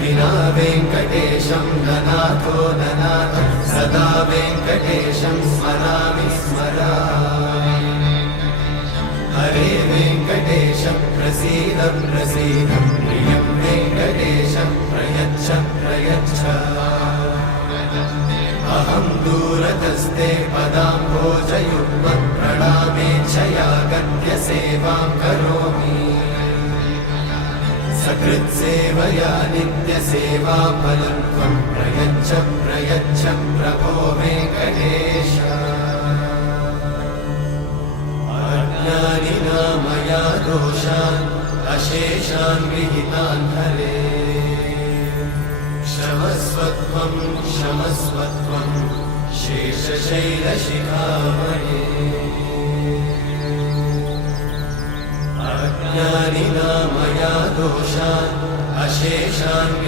विना वेङ्कटेशं ननाथो ननाथ सदा वेङ्कटेशं स्मरामि स्मरामि हरे वेङ्कटेश प्रसीद प्रसीद प्रियं वेङ्कटेश प्रयच्छ प्रयच्छ अहं दूरतस्ते पदाम्भोजयुग्मं प्रणामेच्छया गत्य सेवां करोमि सकृत्सेवया नित्यसेवाफलं त्वं प्रयच्छ प्रयच्छ प्रभो वेङ्कटेश अज्ञानिना मया दोषान् अशेषान् विहितान् हरे क्षमस्वत्वं क्षमस्वत्वं शेषशैलशिखामणे अज्ञानिना मया दोषान् अशेषान्